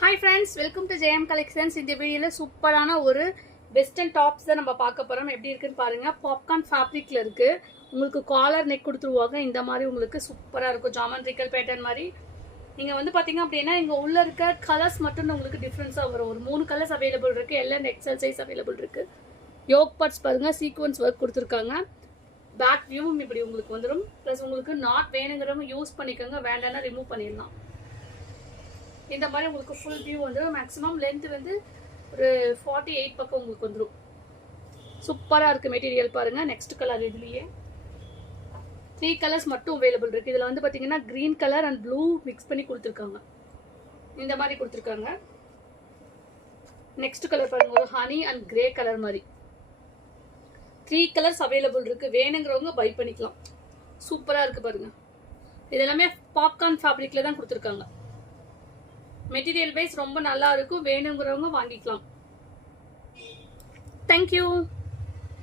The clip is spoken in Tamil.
Hi friends, welcome to Jayam collections. இந்த வீடியோவில் சூப்பரான ஒரு வெஸ்டர்ன் டாப்ஸ் தான் நம்ம பார்க்க போகிறோம். எப்படி இருக்குன்னு பாருங்கள். பாப்கார்ன் ஃபேப்ரிக்கில் இருக்குது. உங்களுக்கு காலர் நெக் கொடுத்துருவாங்க. இந்த மாதிரி உங்களுக்கு சூப்பராக இருக்கும். ஜாமெண்ட்ரிக்கல் பேட்டர்ன் மாதிரி. நீங்கள் வந்து பார்த்தீங்க அப்படின்னா இங்கே உள்ளே இருக்க கலர்ஸ் மட்டும் உங்களுக்கு டிஃப்ரென்ஸாக வரும். ஒரு 3 கலர்ஸ் அவைலபிள் இருக்குது. எல்லாம் எக்ஸல் சைஸ் அவைலபிள் இருக்குது. யோக் பார்ட்ஸ் பாருங்கள், சீக்வன்ஸ் ஒர்க் கொடுத்துருக்காங்க. பேக் வியூவும் இப்படி உங்களுக்கு வந்துடும். ப்ளஸ் உங்களுக்கு நாட் வேணுங்கிறவங்க யூஸ் பண்ணிக்கோங்க, வேண்டாம்னா ரிமூவ் பண்ணிடலாம். இந்த மாதிரி உங்களுக்கு ஃபுல் வியூ வந்துடும். மேக்ஸிமம் லென்த் வந்து ஒரு 48 பக்கம் உங்களுக்கு வந்துடும். சூப்பராக இருக்குது மெட்டீரியல் பாருங்கள். நெக்ஸ்ட் கலர் இதுலேயே 3 கலர்ஸ் மட்டும் அவைலபிள் இருக்குது. இதில் வந்து பார்த்தீங்கன்னா green colour and blue mix பண்ணி கொடுத்துருக்காங்க. இந்த மாதிரி கொடுத்துருக்காங்க. நெக்ஸ்ட் கலர் பாருங்கள், ஒரு ஹனி அண்ட் கிரே கலர் மாதிரி 3 கலர்ஸ் அவைலபிள் இருக்குது. வேணுங்கிறவங்க பை பண்ணிக்கலாம். சூப்பராக இருக்குது பாருங்கள். இது எல்லாமே பாப்கார்ன் ஃபேப்ரிக்கில் தான் கொடுத்துருக்காங்க. மெட்டீரியல் வைஸ் ரொம்ப நல்லா இருக்கும். வேணுங்கிறவங்க வாங்கிக்கலாம். தேங்க்யூ.